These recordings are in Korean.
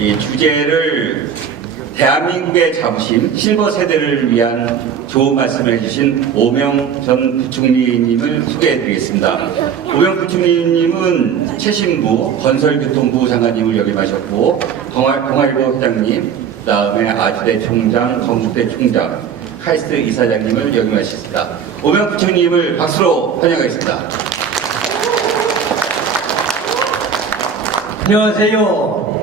이 주제를 대한민국의 자부심 실버 세대를 위한 좋은 말씀을 해주신 오명 전 부총리님을 소개해드리겠습니다. 오명 부총리님은 최신부 건설교통부 장관님을 역임하셨고 동아- 동아일보 회장님, 그다음에 아주대 총장, 건국대 총장, 카이스트 이사장님을 역임하셨습니다. 오명 부총리님을 박수로 환영하겠습니다. 안녕하세요.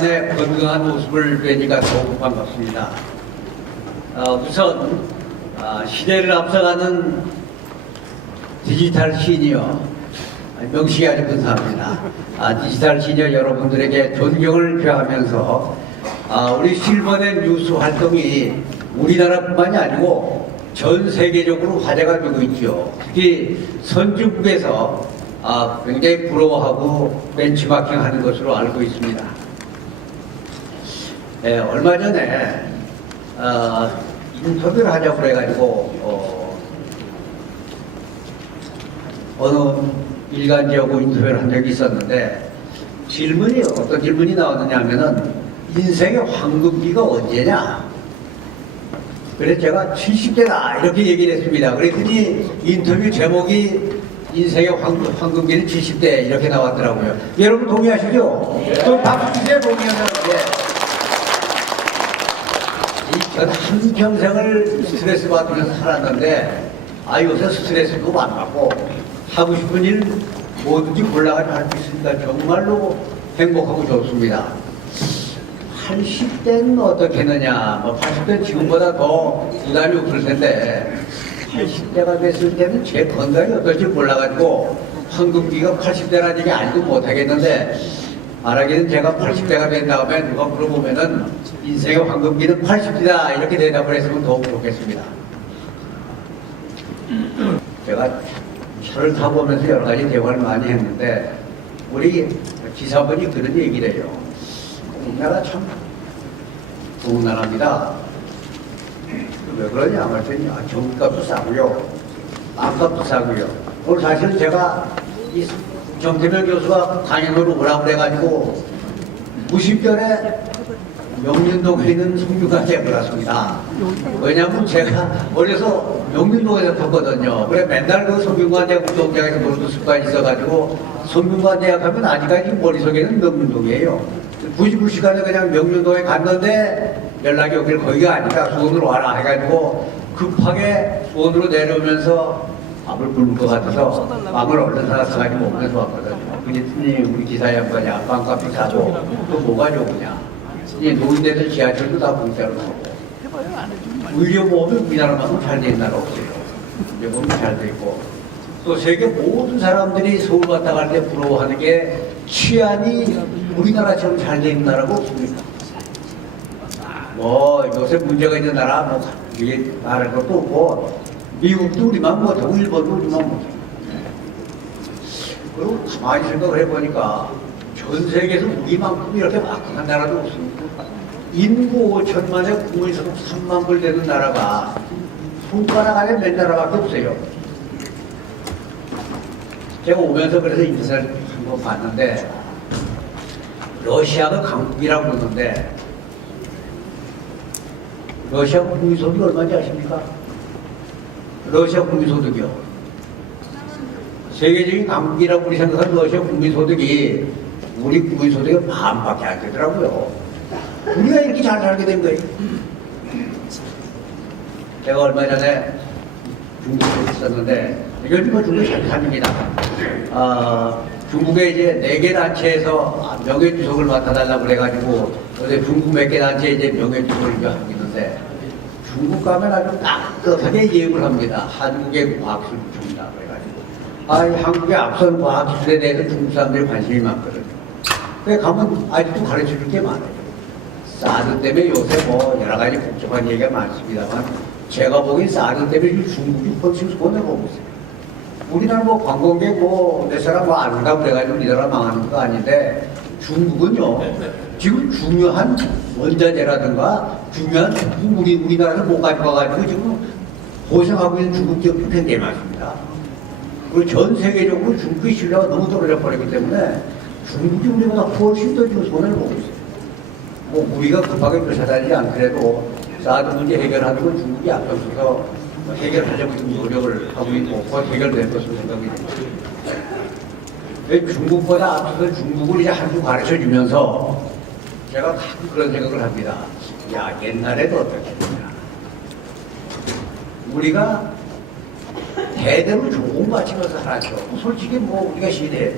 오래간만에 건강한 모습을 뵈니까 더욱 반갑습니다. 어, 우선 아, 시대를 앞서가는 디지털 시니어 명식이 아주 근사합니다. 아, 디지털 시니어 여러분들에게 존경을 표하면서 아, 우리 실버넷 뉴스 활동이 우리나라뿐만이 아니고 전 세계적으로 화제가 되고 있죠. 특히 선진국에서 아, 굉장히 부러워하고 벤치마킹 하는 것으로 알고 있습니다. 예, 얼마 전에 어, 인터뷰를 하자고 그래가지고 어, 어느 일간지하고 인터뷰를 한 적이 있었는데 질문이 어떤 질문이 나왔느냐 하면은 인생의 황금기가 언제냐? 그래서 제가 70대다 이렇게 얘기를 했습니다. 그랬더니 인터뷰 제목이 인생의 황금, 황금기는 70대 이렇게 나왔더라고요. 여러분 동의하시죠? 좀 박수 주세요 동의하면. 예. 전 한평생을 스트레스 받으면서 살았는데 아 요새 스트레스도 안 받고 하고 싶은 일 뭐든지 골라가지고 할 수 있으니까 정말로 행복하고 좋습니다. 80대는 어떻게 했느냐 뭐 80대 지금보다 더 부담이 없을 텐데 80대가 됐을 때는 제 건강이 어떨지 몰라가지고 황금기가 80대라는 얘기 알고 못하겠는데 말하기는 제가 80대가 된 다음에 누가 물어보면은 인생의 황금기는 80대다 이렇게 대답을 했으면 더욱 좋겠습니다. 제가 차를 타보면서 여러 가지 대화를 많이 했는데 우리 기사분이 그런 얘기를 해요. 우리나라 참 좋은 나라입니다. 왜 그러냐 그랬더니 아, 정값도 싸고요. 빵값도 싸고요. 오늘 사실 제가 이 정태명 교수가 강연으로 오라고 그래가지고 무심결에 명륜동에 있는 성균관대에 들어갔습니다. 왜냐면 제가 어려서 명륜동에서 컸거든요. 그래 맨날 그 성균관 대학 운동장에서 놀던 습관이 있어가지고 성균관 대학 하면 아직까지 머릿속에는 명륜동이에요. 99시간에 그냥 명륜동에 갔는데 연락이 오길 거기가 아니라 수원으로 와라 해가지고 급하게 수원으로 내려오면서 밥을 굶을 것 같아서 밥을 얼른 사서 가지고 오면서 왔거든요. 그랬더니 우리 기사 양반이 빵값이 사고 또 뭐가 좋으냐. 이 노인네들 지하철도 다 공짜로 타고 의료보험이 우리나라만큼 잘 된 나라 없어요. 의료보험이 잘돼 있고 또 세계 모든 사람들이 서울 갔다 갈 때 부러워하는 게 치안이 우리나라처럼 잘 돼 있는 나라가 없습니다. 뭐 요새 문제가 있는 나라 뭐 이게 말할 것도 없고 미국도 우리만 못하고 일본도 우리만 못하고 그리고 가만히 생각을 해보니까 전 세계에서 우리만큼 이렇게 막강한 나라도 없습니다. 인구 5천만에 국민소득 3만 불 되는 나라가 손가락 안에 몇 나라밖에 없어요. 제가 오면서 그래서 인터넷 한번 봤는데 러시아가 강국이라고 그러는데 러시아 국민소득이 얼마인지 아십니까? 러시아 국민소득이요. 세계적인 강국이라고 우리 생각하는 러시아 국민소득이 우리 국민소득의 반밖에 안 되더라고요. 우리가 이렇게 잘 살게 된 거예요. 제가 얼마 전에 중국에 있었는데 요즘 뭐 중국 잘 삽니다. 아, 중국에 이제 네 개 단체에서 명예주석을 맡아달라고 그래가지고 어제 중국 몇 개 단체 이제 명예주석을 하고 있는데 중국 가면 아주 따뜻하게 예우를 합니다. 한국의 과학기술 부총이다 그래가지고 아, 이 한국의 앞선 과학기술에 대해서 중국 사람들이 관심이 많거든요. 그래 가면 아직도 가르쳐 줄 게 많아요. 사드 때문에 요새 뭐 여러 가지 복잡한 얘기가 많습니다만 제가 보기엔 사드 때문에 이 중국이 벌써 손해보고 있어요. 우리나라 뭐 관광객 뭐몇 사람 뭐 아는가 그래가지고 우리나라 망하는 거 아닌데 중국은요 지금 중요한 원자재라든가 중요한 우리 우리나라를 못 가져가가지고 지금 고생하고 있는 중국 기업이 굉장히 많습니다. 그리고 전 세계적으로 중국의 신뢰가 너무 떨어져 버리기 때문에 중국이 우리보다 훨씬 더 지금 손해를 보고 있어요. 뭐 우리가 급하게 쫓아다니지 않더라도 사드 문제 해결하는 건 중국이 앞장서서 해결하려고 지금 노력을 하고 있고 곧 해결될 것으로 생각이 됩니다. 왜 중국보다 앞서서 중국을 이제 한수 가르쳐 주면서 제가 가끔 그런 생각을 합니다. 야 옛날에도 어떻겠냐. 우리가 대대로 좋은 거 바치면서 살았죠. 솔직히 뭐 우리가 시대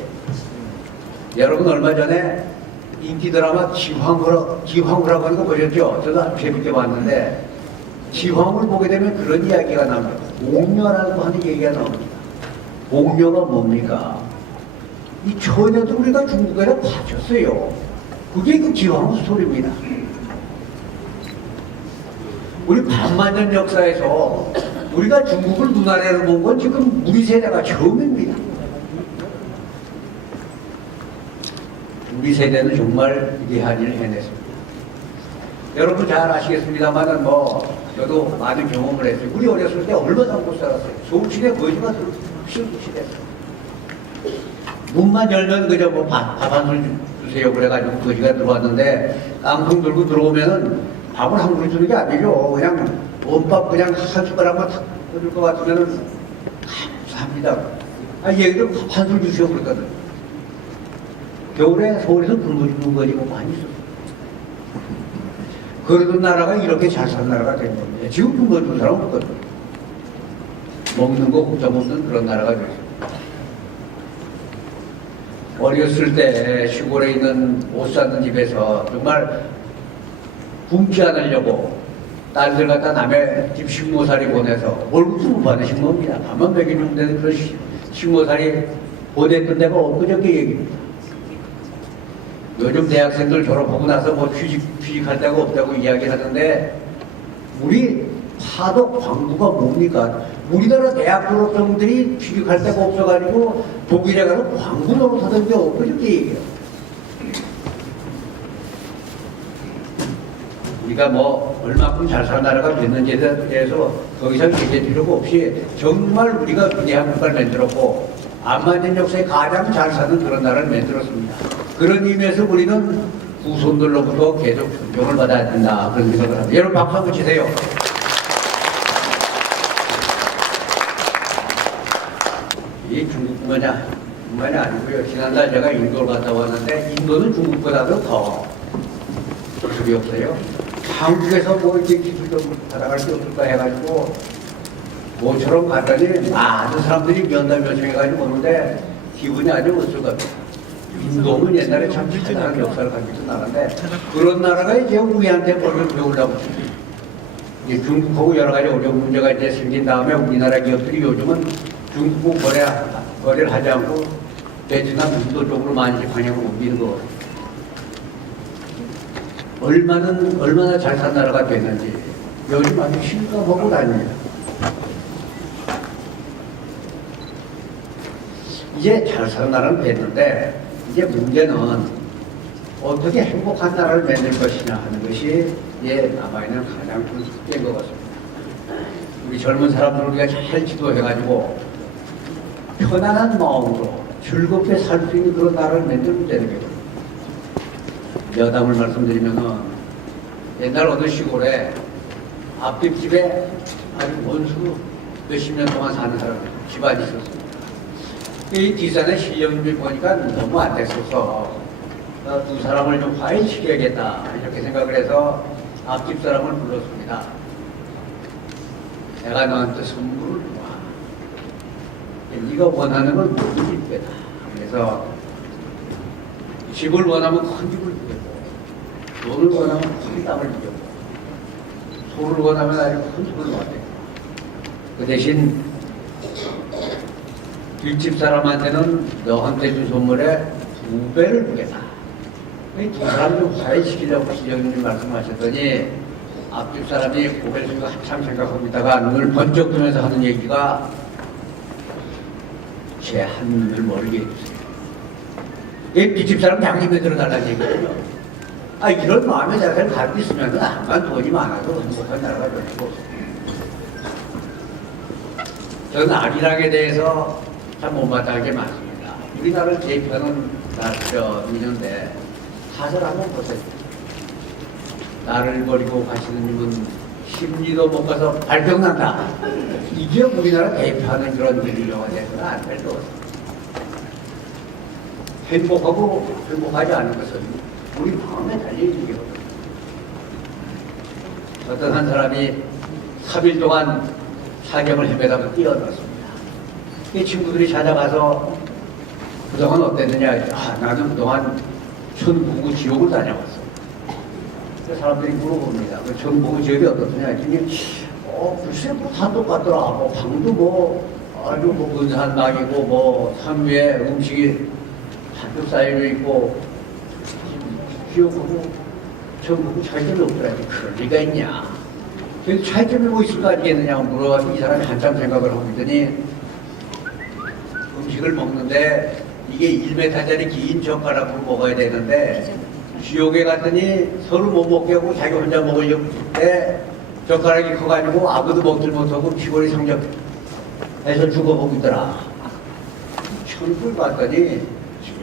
여러분 얼마 전에 인기 드라마 기황후라, 기황후라고 하는 거 보셨죠? 저도 재밌게 봤는데 기황을 보게 되면 그런 이야기가 나옵니다. 옥녀라고 하는 얘기가 나옵니다. 옥녀가 뭡니까? 이 처녀도 우리가 중국에다 바쳤어요. 그게 그 기황후 스토리입니다. 우리 반만년 역사에서 우리가 중국을 눈아래로 본 건 지금 우리 세대가 처음입니다. 우리 세대는 정말 위대한 일을 해냈습니다. 여러분 잘 아시겠습니다만은 뭐 저도 많은 경험을 했어요. 우리 어렸을 때 얼마나 못 살았어요. 서울시내 거지가 시대. 문만 열면 그저 뭐밥한 술 주세요 그래가지고 거지가 들어왔는데 깡통 들고 들어오면은 밥을 한 그릇 주는 게 아니죠. 그냥 원밥 그냥 한 숟가락만 탁 해줄 것 같으면은 감사합니다. 아 얘기도 밥한술 주시오 그러거든. 겨울에 서울에서 굶어 죽는 거지 뭐 많이 있었어. 그러던 나라가 이렇게 잘 산 나라가 된 겁니다. 지금 굶어 죽는 사람 없거든. 먹는 거 훔쳐 먹는 그런 나라가 됐어. 어렸을 때 시골에 있는 옷 사는 집에서 정말 굶지 않으려고 딸들 갖다 남의 집 식모살이 보내서 못 받는 식모입니다. 가만 먹이는 데는 그런 시- 식모살이 보냈던 데가 엊그저께 얘기입니다. 요즘 대학생들 졸업하고 나서 뭐 취직, 취직할 데가 없다고 이야기하는데 우리 파독 광부가 뭡니까? 우리나라 대학 졸업생들이 취직할 데가 없어가지고 독일에 가서 광부 노릇하던 게 엊그저께 얘기해요. 우리가 뭐 얼마큼 잘 사는 나라가 됐는지에 대해서 더 이상 얘기할 필요가 없이 정말 우리가 위대한 국가를 만들었고 안만년 역사에 가장 잘 사는 그런 나라를 만들었습니다. 그런 의미에서 우리는 후손들로부터 계속 존경을 받아야 된다 그런 생각을 합니다. 여러분 박수 한번 치세요. 이 중국뿐만이 뿐만이 아니고요. 지난달 제가 인도를 갔다 왔는데 인도는 중국보다도 더 기술이 없어요. 한국에서 뭐 이렇게 기술적으로 받아갈 게 없을까 해가지고 모처럼 갔더니 많은 사람들이 면담 요청해가지고 오는데 기분이 아주 없을 겁니다. 인도는 옛날에 참 대단한 역사를 가지고 나라인데 그런 나라가 이제 우리한테 뭘 배우려고 이제 중국하고 여러 가지 어려운 문제가 이제 생긴 다음에 우리나라 기업들이 요즘은 중국하고 거래, 거래를 하지 않고 베트남, 인도 쪽으로 많이 방향을 옮기는 거. 얼마나, 얼마나 잘 산 나라가 됐는지 요즘 아주 심각하고 다닙니다. 이제 잘 사는 나라는 됐는데 이제 문제는 어떻게 행복한 나라를 만들 것이냐 하는 것이 이제 남아있는 가장 큰 숙제인 것 같습니다. 우리 젊은 사람들 우리가 잘 지도해가지고 편안한 마음으로 즐겁게 살 수 있는 그런 나라를 만들면 되는 거예요. 여담을 말씀드리면은 옛날 어느 시골에 앞집 집에 아주 원수 몇십 년 동안 사는 사람 집안이 있었습니다. 이 뒷산에 실력을 보니까 너무 안 됐어서 어, 두 사람을 좀 화해시켜야겠다 이렇게 생각을 해서 앞집 사람을 불렀습니다. 내가 너한테 선물을 줘. 네가 원하는 걸 모두 줄 거다. 그래서 집을 원하면 큰 집을 돈을 원하면 큰 땅을 주겠고 소를 원하면 아주 큰 소를 놔야겠고 그 대신 뒷집 사람한테는 너한테 준 선물에 두 배를 주겠다. 이두 사람 좀 화해시키려고 시장님 말씀하셨더니 앞집 사람이 고개를 숙여 한참 생각하고 있다가 눈을 번쩍 뜨면서 하는 얘기가 제 한 눈을 모르게 해주세요. 이 뒷집 사람 양심에 들어달라는 얘기예요. 아, 이런 마음의 자세를 갖고 있으면 암만 돈이 많아도 행복한 나라가 될 수가 없어요. 저는 안일하게 대해서 참 못마땅한 게 많습니다. 우리나라를 대표하는 나저 민인데 사설 한번 보세요. 나를 버리고 가시는 님은 심리도 못 가서 발병난다. 이게 우리나라 대표하는 그런 일이라고 해서는 안될 것. 행복하고 행복하지 않은 것은 우리 마음에 달려있는 게거든요. 어떤 한 사람이 3일 동안 사경을 헤매다가 뛰어들었습니다. 이 친구들이 찾아가서 그동안 어땠느냐? 아, 나는 그동안 천국구 지옥을 다녀왔어. 그 사람들이 물어봅니다. 그 천국구 지옥이 어떻느냐 했더니, 어, 글쎄, 뭐 다 똑같더라. 뭐, 방도 뭐, 아주 뭐, 근사한 낙이고, 뭐, 산 위에 음식이 잔뜩 쌓여져 있고, 지옥하고 천국구 차이점이 없더라. 그럴 리가 있냐? 그 차이점이 뭐 있을 거 아니겠느냐고 물어가지고 이 사람이 한참 생각을 하고 있더니 음식을 먹는데 이게 1m짜리 긴 젓가락으로 먹어야 되는데 지옥에 갔더니 서로 못 먹게 하고 자기 혼자 먹으려고 때 젓가락이 커가지고 아무도 먹질 못하고 피골이 상접해서 죽어보고 있더라. 갔더니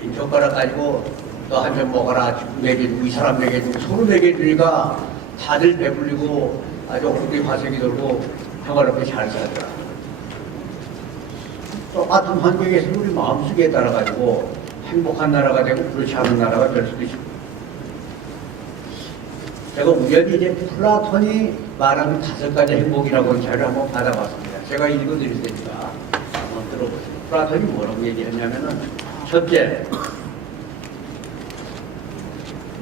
긴 젓가락 가지고 너한점 먹어라 먹여주고 이 사람 먹여주고 서로 먹여주니까 다들 배불리고 아주 얼굴이 화색이 돌고 평화롭게 잘 살더라. 똑같은 환경에서 우리 마음속에 따라가지고 행복한 나라가 되고 그렇지 않은 나라가 될 수도 있습니다. 제가 우연히 이제 플라톤이 말하는 다섯 가지 행복이라고 자료를 한번 받아봤습니다. 제가 읽어드릴 테니까 한번 들어보세요. 플라톤이 뭐라고 얘기했냐면은 첫째,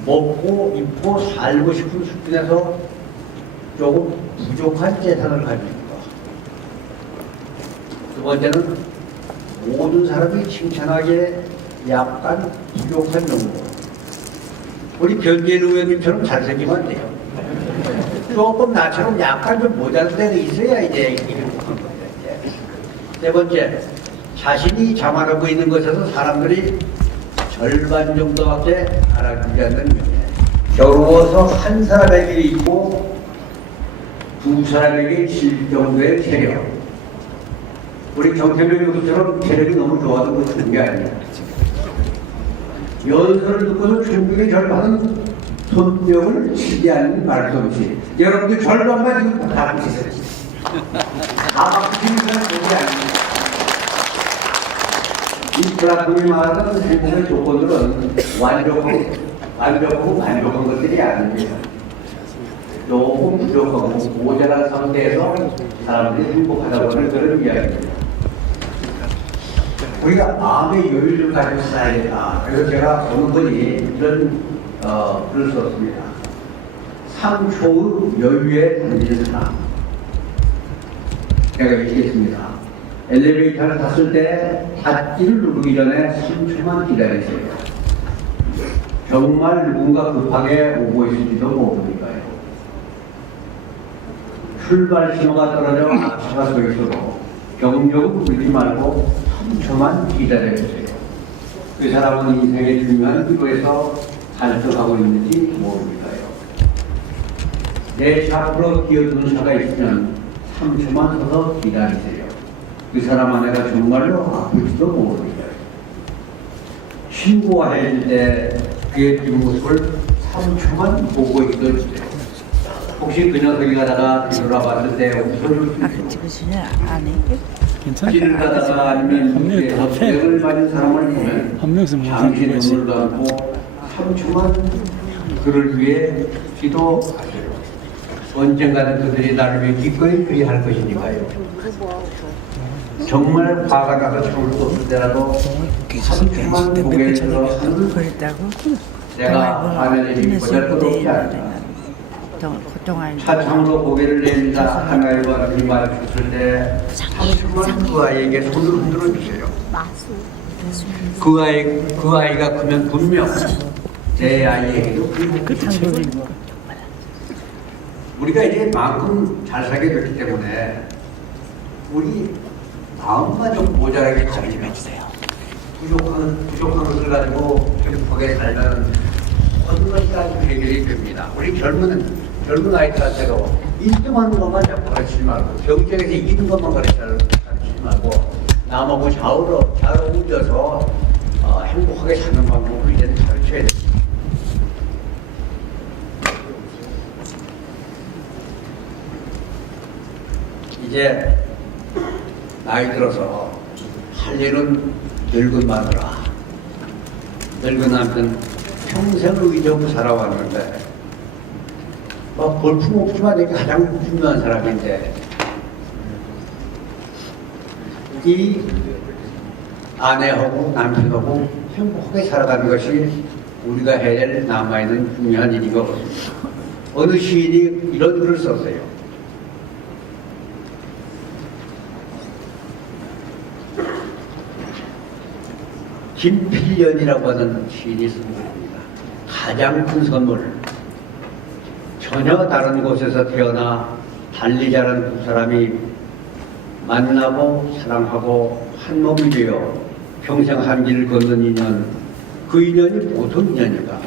먹고 입고 살고 싶은 수준에서 조금 부족한 재산을 가지고 있다. 두 번째는 모든 사람이 칭찬하기에 약간 부족한 정도. 우리 변기현 의원님처럼 잘생기면 돼요. 조금 나처럼 약간 좀 모자란 데가 있어야 이제 행복한 겁니다. 세 번째, 자신이 자만하고 있는 것에서 사람들이 절반 정도밖에 알아주지 않는 면이에요. 겨루어서 한 사람에게 있고 두 사람에게 질 정도의 체력. 우리 경태명 교수처럼 체력이 너무 좋아도 그 좋은 게 아니에요. 연설을 듣고서 충분히 절반은 손뼉을 치지 않는 말솜씨. 여러분들 절반만 지금 다 박치세요. 다 박치는 사람 되지 않습니다. 이 플라톤이 말하는 행복의 조건들은 완벽하고, 완벽하고 만족한 것들이 아닙니다. 조금 부족하고 모자란 상태에서 사람들이 행복하다고 하는 그런 이야기입니다. 우리가 마음의 여유를 가지고 살아야 된다. 그래서 제가 어느 분이 이런 어, 글을 썼습니다. 3초의 여유에 담긴 사람. 제가 얘기했습니다. 엘리베이터를 탔을 때 닫기를 누르기 전에 3초만 기다리세요. 정말 누군가 급하게 오고 있을지도 모르니까요. 출발 신호가 떨어져 앞차가 서 있어도 경적을 부리지 말고 3초만 기다려주세요. 그 사람은 인생의 중요한 기로에서 살펴가고 있는지 모르니까요. 내차 앞으로 끼어드는 차가 있으면 3초만 서서 기다리세요. 그 사람 아내가 정말로 아플지도 모르니까요. 친구와 헤어질 때 그의 뒷모습을 3초만 보고 있어주세요. 혹시 그 녀석이 가다가 뒤돌아봤을 때 웃어줄? 아니. 길을 가다가 아니면 분명히 다 패. 을 맞은 사람을 보면 잠시. 눈물도 않고 3초만 그를 위해 기도하세요. 언젠가는 그들이 나를 위해 기꺼이 그리할 것이니까요. 정말 화가 나서 참을 수 없을 때라도 3초만 고개를 들어 하늘 그랬다고? 내가 하늘이 보잘 것 없지 않다. 그동안 차창으로 고개를 내밀다 하나님과 눈이 마주쳤을 때 3초만 그 아이에게 손을 흔들어 주세요. 그 아이 그 아이가 크면 분명 내 아이에게도 그 당근이 우리가 이제 만큼 잘 살게 됐기 때문에 우리 마음만 좀 모자라게 가지면 주세요. 부족한 부족한 것을 가지고 행복하게 모든 것이 다 해결이 됩니다. 우리 젊은 젊은 아이들한테도 1등하는 것만 자꾸 가르치지 말고 경쟁에서 이기는 것만 가르치- 가르치지 말고 남하고 좌우로 잘 어울려서 어, 행복하게 사는 방법을 이제는 가르쳐야 됩니다. 이제 나이 들어서 할 일은 늙은 마누라, 늙은 남편 평생 의지하고 살아왔는데 막 볼품 없지만 내게 가장 중요한 사람인데 이 아내하고 남편하고 행복하게 살아가는 것이 우리가 해야 될 남아있는 중요한 일인 것 같습니다. 어느 시인이 이런 글을 썼어요. 김필련이라고 하는 시인이 쓴 글입니다. 가장 큰 선물. 전혀 다른 곳에서 태어나 달리 자란 두 사람이 만나고 사랑하고 한 몸이 되어 평생 한 길을 걷는 인연. 그 인연이 보통 인연인가?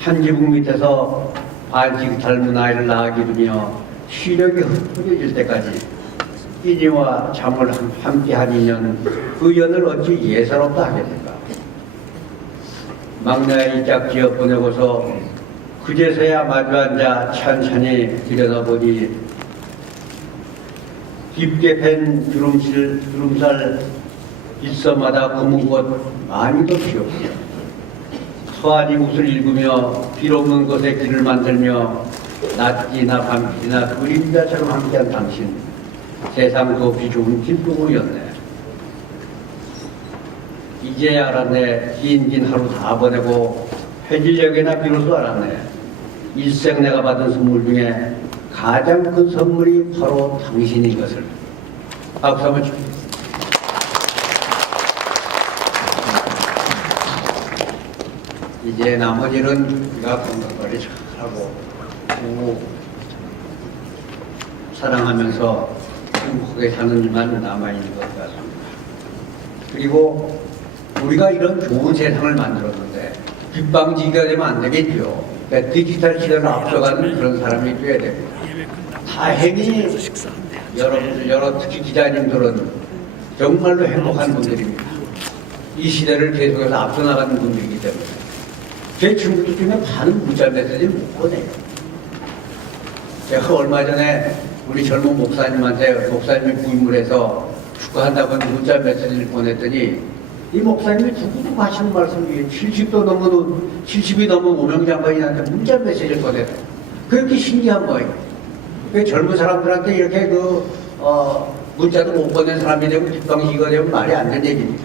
한 지붕 밑에서 반씩 닮은 아이를 낳아 기르며 시력이 흐려질 때까지 인이와 잠을 함께한 인연 그 연을 어찌 예사롭다 하겠는가 막내 아이 짝지어 보내고서 그제서야 마주 앉아 찬찬히 들여다보니 깊게 팬 주름실, 주름살 일서마다 검은 곳 많이도 피었고요 서한이 옷을 읽으며 길 없는 곳에 길을 만들며 낮이나 밤이나 그림자처럼 함께한 당신 세상 그 없이 좋은 길동무였네. 이제 알았네. 긴긴 하루 다 보내고 해질녘에나 비로소 알았네. 일생 내가 받은 선물 중에 가장 큰 선물이 바로 당신인 것을. 박수 한번 칩니다 이제 나머지는 우리가 건강관리 잘하고 또 사랑하면서 행복하게 사는 일만 남아있는 것 같습니다. 그리고 우리가 이런 좋은 세상을 만들었는데 빗방지기가 되면 안 되겠죠. 그러니까 디지털 시대를 앞서가는 그런 사람이 되어야 됩니다. 다행히 여러분들, 여러 특히 기자님들은 정말로 행복한 분들입니다. 이 시대를 계속해서 앞서 나가는 분들이기 때문에 제 친구들 중에 많은 문자 메시지를 못 보내요. 제가 얼마 전에 우리 젊은 목사님한테 목사님이 구입을 해서 축하한다고 문자 메시지를 보냈더니 이 목사님이 두고두고 하시는 말씀이 70도 넘은 70이 넘은 오명 장관이한테 문자 메시지를 보냈어요. 그렇게 신기한 거예요. 그 젊은 사람들한테 이렇게 그 어, 문자도 못 보낸 사람이 되고 뒷방시가 되면 말이 안 되는 얘기입니다.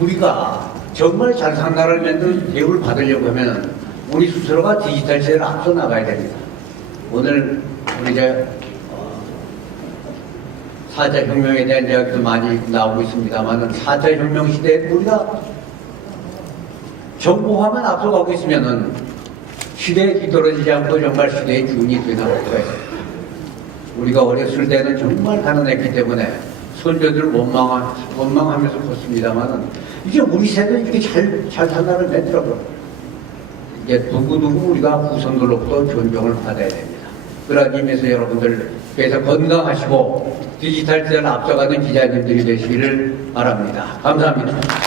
우리가 정말 잘 산 나라를 만든 대우를 받으려고 하면 우리 스스로가 디지털 시대를 앞서 나가야 됩니다. 오늘 우리 이제 어, 4차 혁명에 대한 이야기도 많이 나오고 있습니다만 4차 혁명 시대에 우리가 정보화만 앞서가고 있으면은 시대에 뒤떨어지지 않고 정말 시대의 주인이 수가 있습니다. 우리가 어렸을 때는 정말 가난했기 때문에 손자들 원망하, 원망하면서 컸습니다만은 이제 우리 세대는 이렇게 잘, 잘 산다는 멘트라고 이제 누구누구 우리가 후손들로부터 존경을 받아야 됩니다. 그런 의미에서 여러분들 그래서 건강하시고 디지털 시대를 앞서가는 기자님들이 되시기를 바랍니다. 감사합니다.